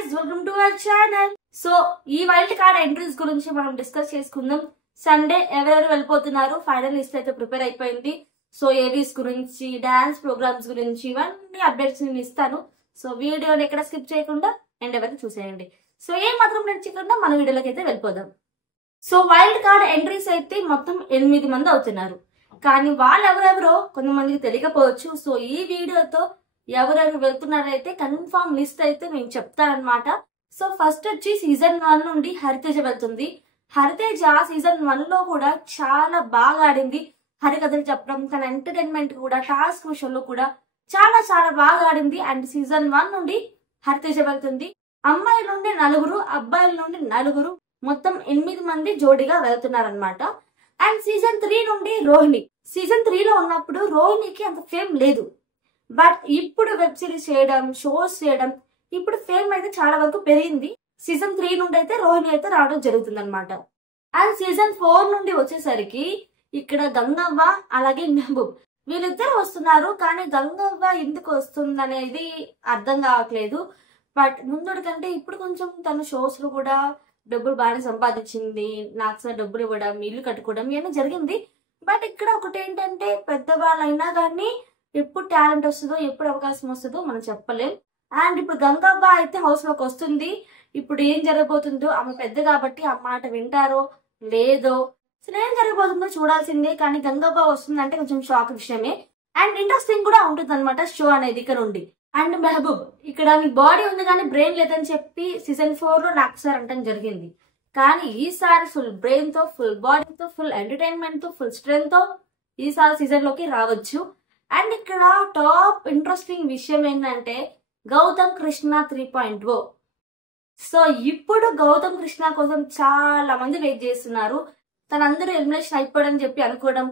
guys, welcome to our channel. So, ఈ wild card entries గురించి మనం డిస్కస్ చేసుకుందాం. సండే ఎవరెవరు వెళ్ళిపోతున్నారు, ఫైనల్ లిస్ట్ అయితే ప్రిపేర్ అయిపోయింది. సో ఏవీస్ గురించి, డాన్స్ ప్రోగ్రామ్స్ గురించి ఇవన్నీ అప్డేట్స్ నేను ఇస్తాను. సో వీడియోని ఎక్కడ స్కిప్ చేయకుండా ఎండ్ వరకు చూసేయండి. సో ఏం మాత్రం నచ్చకుండా మన వీడియోలోకి అయితే వెళ్ళిపోదాం. సో వైల్డ్ కార్డ్ ఎంట్రీస్ అయితే మొత్తం 8 మంది అవుతున్నారు. కానీ వాళ్ళు ఎవరెవరో కొంతమందికి తెలియకపోవచ్చు. సో ఈ వీడియోతో ఎవరెవరు వెళ్తున్నారైతే కన్ఫర్మ్ లిస్ట్ అయితే నేను చెప్తానమాట. సో ఫస్ట్ వచ్చి సీజన్ 1 నుండి హరితేజ వెళ్తుంది. హరితేజ సీజన్ 1 లో కూడా చాలా బాగా ఆడింది. హరికథలు చెప్పడం, తన ఎంటర్టైన్మెంట్ కూడా, టాస్క్ విషయంలో కూడా చాలా చాలా బాగా ఆడింది. అండ్ సీజన్ 1 నుండి హరితేజ వెళ్తుంది. అమ్మాయిల నుండి 4, అబ్బాయిల నుండి 4, మొత్తం 8 మంది జోడిగా వెళ్తున్నారనమాట. అండ్ సీజన్ 3 నుండి రోహిణి. సీజన్ 3 లో ఉన్నప్పుడు రోహిణికి అంత ఫేమ్ లేదు. బట్ ఇప్పుడు వెబ్ సిరీస్ చేయడం, షోస్ చేయడం, ఇప్పుడు ఫేమ్ అయితే చాలా వరకు పెరిగింది. సీజన్ 3 నుండి అయితే రోహిణి అయితే రావడం జరుగుతుంది అనమాట. అండ్ సీజన్ 4 నుండి వచ్చేసరికి ఇక్కడ గంగవ్వ అలాగే మెహబూబ్ వీళ్ళిద్దరు వస్తున్నారు. కానీ గంగవ్వ ఎందుకు వస్తుంది అనేది అర్థం కావట్లేదు. బట్ ముందు కంటే ఇప్పుడు కొంచెం తన షోస్ లో కూడా డబ్బులు బాగానే సంపాదించింది. నాకు సార్ డబ్బులు ఇవ్వడం, ఇల్లు కట్టుకోవడం ఇవన్నీ జరిగింది. బట్ ఇక్కడ ఒకటి ఏంటంటే పెద్దవాళ్ళైనా కానీ ఎప్పుడు టాలెంట్ వస్తుందో, ఎప్పుడు అవకాశం వస్తుందో మనం చెప్పలేం. అండ్ ఇప్పుడు గంగవ్వ అయితే హౌస్ లోకి వస్తుంది. ఇప్పుడు ఏం జరగబోతుందో, ఆమె పెద్ద కాబట్టి ఆ మాట వింటారో లేదో, అసలు ఏం జరగబోతుందో చూడాల్సిందే. కానీ గంగవ్వ వస్తుందంటే కొంచెం షాక్ విషయమే. అండ్ ఇంట్రెస్టింగ్ కూడా ఉంటుంది అనమాట షో అనేది ఇక్కడ నుండి. అండ్ మెహబూబ్ ఇక్కడ నీ బాడీ ఉంది కానీ బ్రెయిన్ లేదని చెప్పి సీజన్ 4 లో నాకు సార్ అంటం జరిగింది. కానీ ఈసారి ఫుల్ బ్రెయిన్ తో, ఫుల్ బాడీతో, ఫుల్ ఎంటర్టైన్మెంట్ తో, ఫుల్ స్ట్రెంగ్త్ తో ఈసారి సీజన్ లోకి రావచ్చు. అండ్ ఇక్కడ టాప్ ఇంట్రెస్టింగ్ విషయం ఏంటంటే గౌతమ్ కృష్ణ 3.0. సో ఇప్పుడు గౌతమ్ కృష్ణ కోసం చాలా మంది వెయిట్ చేస్తున్నారు. తనందరూ ఎలిమినేషన్ అయిపోవడం చెప్పి అనుకోవడం,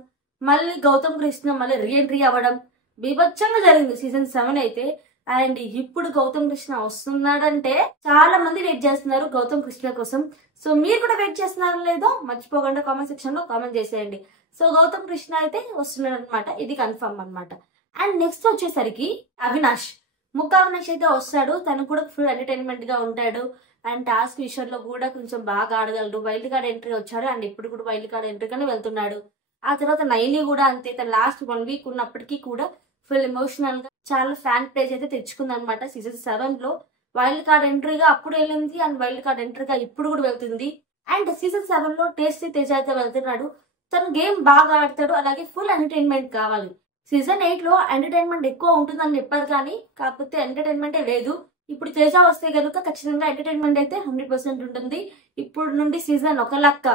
మళ్ళీ గౌతమ్ కృష్ణ మళ్ళీ రీఎంట్రీ అవ్వడం బీభత్సంగా జరిగింది సీజన్ 7 అయితే. అండ్ ఇప్పుడు గౌతమ్ కృష్ణ వస్తున్నాడంటే చాలా మంది వెయిట్ చేస్తున్నారు గౌతమ్ కృష్ణ కోసం. సో మీరు కూడా వెయిట్ చేస్తున్నారో లేదో మర్చిపోకుండా కామెంట్ సెక్షన్ లో కామెంట్ చేసేయండి. సో గౌతమ్ కృష్ణ అయితే వస్తున్నాడు అనమాట, ఇది కన్ఫర్మ్ అనమాట. అండ్ నెక్స్ట్ వచ్చేసరికి అవినాష్. అవినాష్ అయితే వస్తాడు. తను కూడా ఫుల్ ఎంటర్టైన్మెంట్ గా ఉంటాడు. అండ్ టాస్క్ విషయంలో కూడా కొంచెం బాగా ఆడగలడు. వైల్డ్ కార్డ్ ఎంట్రీ వచ్చాడు అండ్ ఇప్పుడు కూడా వైల్డ్ కార్డ్ ఎంట్రీగానే వెళ్తున్నాడు. ఆ తర్వాత నైని కూడా అంతే. తన లాస్ట్ 1 వీక్ ఉన్నప్పటికీ కూడా ఫుల్ ఎమోషనల్ గా చాలా ఫ్యాన్ పేజ్ అయితే తెచ్చుకుంది అనమాట. సీజన్ 7 లో వైల్డ్ కార్డ్ ఎంట్రీగా అప్పుడు వెళ్ళింది అండ్ వైల్డ్ కార్డ్ ఎంట్రీగా ఇప్పుడు కూడా వెళ్తుంది. అండ్ సీజన్ 7 లో టేస్టీ తేజ అయితే వెళ్తున్నాడు. తను గేమ్ బాగా ఆడతాడు, అలాగే ఫుల్ ఎంటర్టైన్మెంట్ కావాలి. సీజన్ 8 లో ఎంటర్టైన్మెంట్ ఎక్కువ ఉంటుందని చెప్పారు కానీ కాకపోతే ఎంటర్టైన్మెంటే లేదు. ఇప్పుడు తేజ వస్తే కనుక ఖచ్చితంగా ఎంటర్టైన్మెంట్ అయితే 100% ఉంటుంది. ఇప్పుడు నుండి సీజన్ ఒక లెక్క.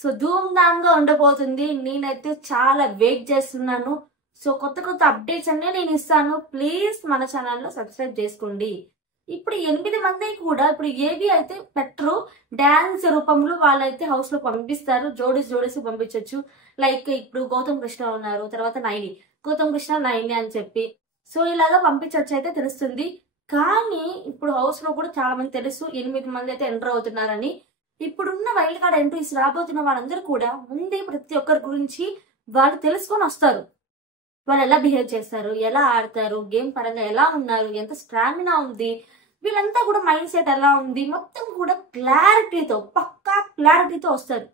సో ధూమ్ ధామ్ గా ఉండబోతుంది. నేనైతే చాలా వెయిట్ చేస్తున్నాను. సో కొత్త కొత్త అప్డేట్స్ అన్నీ నేను ఇస్తాను. ప్లీజ్ మన ఛానల్లో సబ్స్క్రైబ్ చేసుకోండి. ఇప్పుడు 8 మంది కూడా ఇప్పుడు ఏవి అయితే పెట్టరు, డాన్స్ రూపంలో వాళ్ళైతే హౌస్ లో పంపిస్తారు. జోడీస్ పంపించవచ్చు. లైక్ ఇప్పుడు గౌతమ్ కృష్ణ ఉన్నారు, తర్వాత నైని, గౌతమ్ కృష్ణ నైని అని చెప్పి సో ఇలాగా పంపించవచ్చు అయితే తెలుస్తుంది. కానీ ఇప్పుడు హౌస్ లో కూడా చాలా మంది తెలుసు 8 మంది అయితే ఎంటర్ అవుతున్నారని. ఇప్పుడున్న వైల్డ్ కార్డ్ ఎంట్రీస్ రాబోతున్న వాళ్ళందరూ కూడా ముందే ప్రతి ఒక్కరి గురించి వాళ్ళు తెలుసుకొని వస్తారు. వాళ్ళు ఎలా బిహేవ్ చేస్తారు, ఎలా ఆడతారు, గేమ్ పరంగా ఎలా ఉన్నారు, ఎంత స్టామినా ఉంది, వీళ్ళంతా కూడా మైండ్ సెట్ ఎలా ఉంది, మొత్తం కూడా క్లారిటీతో, పక్కా క్లారిటీతో వస్తారు.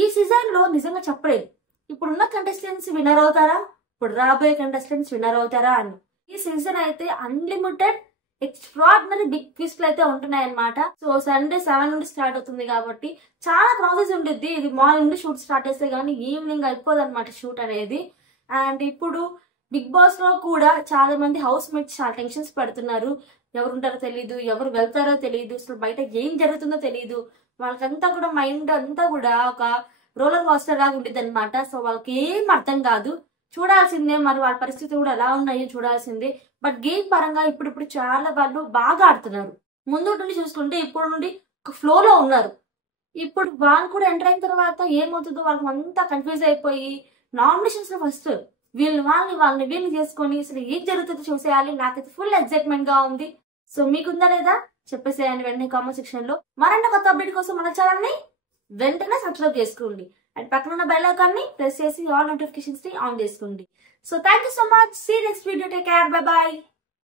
ఈ సీజన్ లో నిజంగా చెప్పలేదు ఇప్పుడున్న కంటెస్టెంట్స్ విన్నర్ అవుతారా, ఇప్పుడు రాబోయే కంటెస్టెంట్స్ విన్నర్ అవుతారా అని. ఈ సీజన్ అయితే అన్లిమిటెడ్ ఎక్స్ట్రాడినరీ బిగ్ ట్విస్ట్లు అయితే ఉంటున్నాయి అనమాట. సో సండే 7 నుండి స్టార్ట్ అవుతుంది కాబట్టి చాలా ప్రాసెస్ ఉంటుంది. ఇది మార్నింగ్ నుండి షూట్ స్టార్ట్ చేస్తే కానీ ఈవినింగ్ అయిపోదు అనమాట షూట్ అనేది. అండ్ ఇప్పుడు బిగ్ బాస్ లో కూడా చాలా మంది హౌస్ మేట్స్ చాలా టెన్షన్స్ పడుతున్నారు. ఎవరు ఉంటారో తెలియదు, ఎవరు వెళ్తారో తెలియదు, అసలు బయట ఏం జరుగుతుందో తెలియదు. వాళ్ళకంతా కూడా మైండ్ అంతా కూడా ఒక రోలర్ కోస్టర్ లాగా ఉంటుంది అనమాట. సో వాళ్ళకి ఏం అర్థం కాదు, చూడాల్సిందే. మరి వాళ్ళ పరిస్థితి కూడా ఎలా ఉన్నాయో చూడాల్సిందే. బట్ గేమ్ పరంగా ఇప్పుడు చాలా వాళ్ళు బాగా ఆడుతున్నారు. ముందు నుండి చూసుకుంటే ఇప్పుడు నుండి ఒక ఫ్లో లో ఉన్నారు. ఇప్పుడు వాళ్ళు కూడా ఎంటర్ అయిన తర్వాత ఏమవుతుందో వాళ్ళకి అంతా కన్ఫ్యూజ్ అయిపోయి నామినేషన్స్ లో ఫస్ట్ వాళ్ళని వీళ్ళు చేసుకొని అసలు ఏం జరుగుతుందో చూసేయాలి. నాకైతే ఫుల్ ఎక్సైట్మెంట్ గా ఉంది. సో మీకుందా లేదా చెప్పేసేయండి వెంటనే కామెంట్ సెక్షన్ లో. మరన్న కొత్త అప్డేట్ కోసం మన ఛానల్ ని వెంటనే సబ్స్క్రైబ్ చేసుకోండి. అండ్ పక్కన ఉన్న బెల్ ఐకాన్ ని ప్రెస్ చేసి ఆల్ నోటిఫికేషన్స్ ని ఆన్ చేసుకోండి. So thank you so much. See next video. Take care. Bye by.